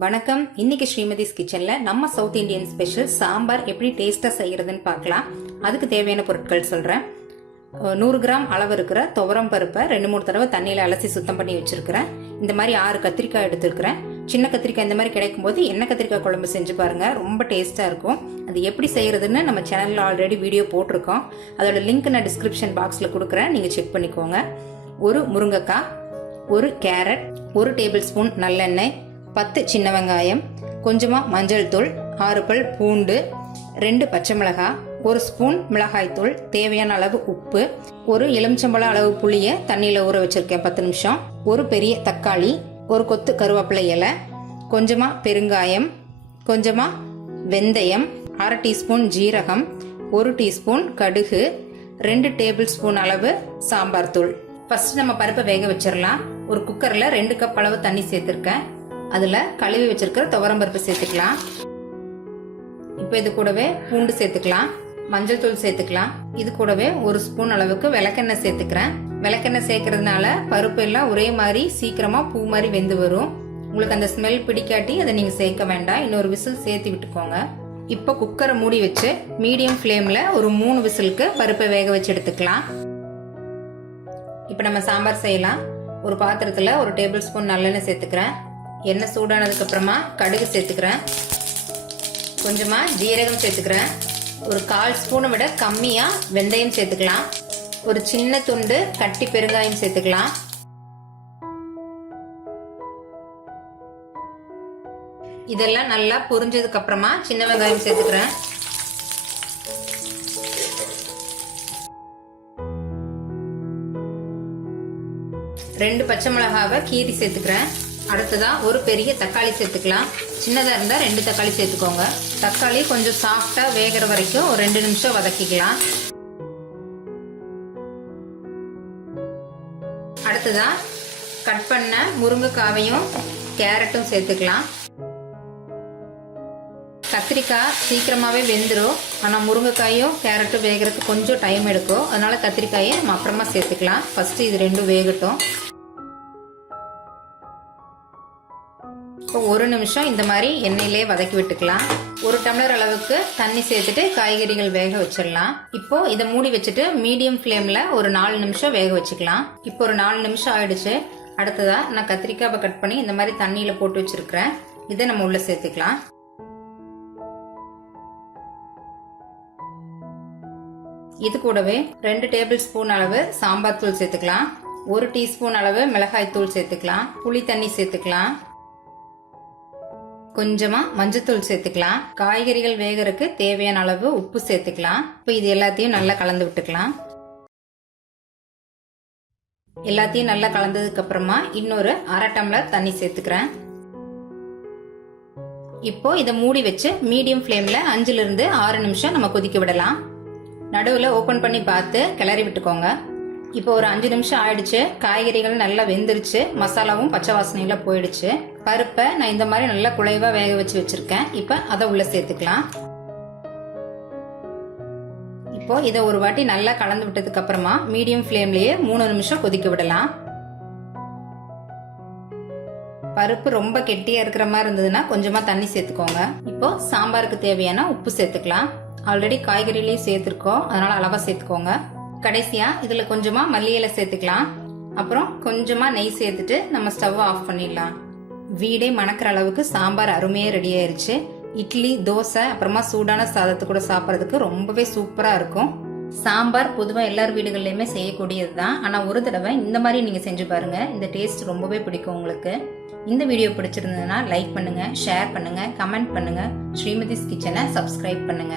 வணக்கம். இன்னைக்கு ஸ்ரீமதிஸ் கிச்சன்ல நம்ம சவுத் இந்தியன் ஸ்பெஷல் சாம்பார் எப்படி டேஸ்டா செய்யறதுன்னு பார்க்கலாம். அதுக்கு தேவையான பொருட்கள் சொல்றேன். 100 கிராம் அளவு இருக்கிற துவரம் பருப்பை 2-3 தடவை தண்ணியில அலசி சுத்தம் பண்ணி வச்சிருக்கிறேன். இந்த மாதிரி 6 கத்திரிக்காய் எடுத்துருக்கிறேன். சின்ன கத்திரிக்காய் இந்த மாதிரி கிடைக்கும் போது எண்ணெய் கத்திரிக்காய் குழம்பு செஞ்சு பாருங்க, ரொம்ப டேஸ்டா இருக்கும். அது எப்படி செய்யறதுன்னு நம்ம சேனல்ல ஆல்ரெடி வீடியோ போட்டிருக்கோம். அதோட லிங்க் நான் டிஸ்கிரிப்ஷன் பாக்ஸ்ல கொடுக்குறேன், நீங்க செக் பண்ணிக்கோங்க. ஒரு முருங்கைக்காய், ஒரு கேரட், 1 டேபிள் ஸ்பூன் நல்லெண்ணெய், 10 சின்ன வெங்காயம், கொஞ்சமா மஞ்சள் தூள், 6 பல் பூண்டு, 2 பச்சை மிளகாய், 1 ஸ்பூன் மிளகாய் தூள், தேவையான அளவு உப்பு, 1 எலுமிச்சம்பழ அளவு புளியை தண்ணியில ஊற வச்சிருக்கேன் 10 நிமிஷம், 1 பெரிய தக்காளி, 1 கொத்து கருவேப்பிலை இலை, கொஞ்சமா பெருங்காயம், கொஞ்சமா வெந்தயம், 1/2 டீஸ்பூன் ஜீரகம், 1 டீஸ்பூன் கடுகு, 2 டேபிள் ஸ்பூன் அளவு சாம்பார் தூள். ஃபர்ஸ்ட் நம்ம பருப்பை வேக வச்சிடலாம். ஒரு குக்கர்ல 2 கப் அளவு தண்ணி சேர்த்திருக்கேன். அதுல கழுவி வச்சிருக்கிற துவரம் பருப்பு சேர்த்துக்கலாம். இப்போ இது கூடவே பூண்டு சேர்த்துக்கலாம், மஞ்சள் தூள் சேர்த்துக்கலாம். இது கூடவே 1 ஸ்பூன் அளவுக்கு விளக்கெண்ணெய் சேர்த்துக்கிறேன். விளக்கெண்ணெய் சேர்க்கறதுனால பருப்பு எல்லாம் ஒரே மாதிரி சீக்கிரமா பூ மாதிரி வெந்து வரும். உங்களுக்கு அந்த ஸ்மெல் பிடிக்காட்டி அதை நீங்க சேர்க்க வேண்டாம், இன்னொரு விசில் சேர்த்து விட்டுக்கோங்க. இப்போ குக்கரை மூடி வச்சு மீடியம் ஃப்ளேம்ல ஒரு 3 விசிலுக்கு பருப்பை வேக வச்சு எடுத்துக்கலாம். இப்போ நம்ம சாம்பார் செய்யலாம். ஒரு பாத்திரத்துல 1 டேபிள் ஸ்பூன் நல்லெண்ணெய் சேர்த்துக்கிறேன். எண்ணெய் சூடானதுக்கு அப்புறமா கடுகு சேர்த்துக்கிறேன், கொஞ்சமா ஜீரகம் சேர்த்துக்கிறேன், ஒரு 1/4 ஸ்பூனை விட கம்மியா வெந்தயம் சேர்த்துக்கலாம், ஒரு சின்ன துண்டு கட்டி பெருங்காயம் சேர்த்துக்கலாம். இதெல்லாம் நல்லா பொரிஞ்சதுக்கு அப்புறமா சின்ன வெங்காயம் சேர்த்துக்கிறேன். ரெண்டு பச்சை மிளகாவை கீரி சேர்த்துக்கிறேன். அடுத்ததா ஒரு பெரிய தக்காளி சேர்த்துக்கலாம். சின்னதா இருந்தா 2 தக்காளி சேர்த்துக்கோங்க. தக்காளி கொஞ்சம் சாஃப்டா வேகிற வரைக்கும் ஒரு 2 நிமிஷம் வதக்கிக்கலாம். அடுத்ததா கட் பண்ண முருங்கைக்காவையும் கேரட்டும் சேர்த்துக்கலாம். கத்திரிக்காய் சீக்கிரமாவே வெந்துடும், ஆனா முருங்கைக்காயும் கேரட்டும் வேகிறதுக்கு கொஞ்சம் டைம் எடுக்கும். அதனால கத்திரிக்காயை நம்ம அப்புறமா சேர்த்துக்கலாம். ஃபர்ஸ்ட் இது 2 வேகட்டும். இப்போ 1 நிமிஷம் இந்த மாதிரி எண்ணெயிலே வதக்கி விட்டுக்கலாம். 1 டம்ளர் அளவுக்கு தண்ணி சேர்த்துட்டு காய்கறிகள் வேக வச்சிடலாம். இப்போ இதை மூடி வச்சுட்டு மீடியம் ஃப்ளேம்ல ஒரு 4 நிமிஷம் வேக வச்சுக்கலாம். இப்போ ஒரு 4 நிமிஷம் ஆயிடுச்சு. அடுத்ததா நான் கத்திரிக்காவை கட் பண்ணி இந்த மாதிரி தண்ணியில போட்டு வச்சிருக்கிறேன். இதை நம்ம உள்ள சேர்த்துக்கலாம். இது கூடவே 2 டேபிள் ஸ்பூன் அளவு சாம்பார் தூள் சேர்த்துக்கலாம், 1 டீஸ்பூன் அளவு மிளகாய் தூள் சேர்த்துக்கலாம், புளி தண்ணி சேர்த்துக்கலாம், கொஞ்சமா மஞ்சத்தூள் சேர்த்துக்கலாம், காய்கறிகள் வேகறதுக்கு தேவையான அளவு உப்பு சேர்த்துக்கலாம். இப்போ இது எல்லாத்தையும் நல்லா கலந்து விட்டுக்கலாம். எல்லாத்தையும் நல்லா கலந்ததுக்கு அப்புறமா இன்னொரு 1/2 டம்ளர் தண்ணி சேர்த்துக்கிறேன். இப்போ இதை மூடி வச்சு மீடியம் ஃப்ளேம்ல 5 to 6 நிமிஷம் நம்ம கொதிக்க விடலாம். நடுவுல ஓபன் பண்ணி பார்த்து கிளறி விட்டுக்கோங்க. இப்போ ஒரு 5 நிமிஷம் ஆயிடுச்சு. காய்கறிகள் நல்லா வெந்துருச்சு, மசாலாவும் பச்சை வாசனையில போயிடுச்சு. பருப்பை நான் இந்த மாதிரி நல்லா குழைவா வேக வச்சு வச்சிருக்கேன். இப்போ அதை உள்ள சேர்த்துக்கலாம். இப்போ இதை ஒரு வாட்டி நல்லா கலந்து விட்டதுக்கு அப்புறமா மீடியம் ஃப்ளேம்லயே 3 நிமிஷம் கொதிக்க விடலாம். பருப்பு ரொம்ப கெட்டியா இருக்கிற மாதிரி இருந்ததுன்னா கொஞ்சமா தண்ணி சேர்த்துக்கோங்க. இப்போ சாம்பாருக்கு தேவையான உப்பு சேர்த்துக்கலாம். ஆல்ரெடி காய்கறிலையும் சேர்த்துருக்கோம், அதனால அளவா சேர்த்துக்கோங்க. கடைசியா இதுல கொஞ்சமா மல்லி இலை சேர்த்துக்கலாம். அப்புறம் கொஞ்சமா நெய் சேர்த்துட்டு நம்ம ஸ்டவ் ஆஃப் பண்ணிடலாம். வீடே மணக்கிற அளவுக்கு சாம்பார் அருமையா ரெடி ஆயிருச்சு. இட்லி, தோசை, அப்புறமா சூடான சாதத்து கூட சாப்பிட்றதுக்கு ரொம்பவே சூப்பரா இருக்கும். சாம்பார் பொதுவா எல்லார் வீடுகள்லயுமே செய்யக்கூடியதுதான், ஆனா ஒரு தடவை இந்த மாதிரி நீங்க செஞ்சு பாருங்க, இந்த டேஸ்ட் ரொம்பவே பிடிக்கும் உங்களுக்கு. இந்த வீடியோ பிடிச்சிருந்ததுன்னா லைக் பண்ணுங்க, ஷேர் பண்ணுங்க, கமெண்ட் பண்ணுங்க. ஸ்ரீமதிஸ் கிச்சனை சப்ஸ்கிரைப் பண்ணுங்க.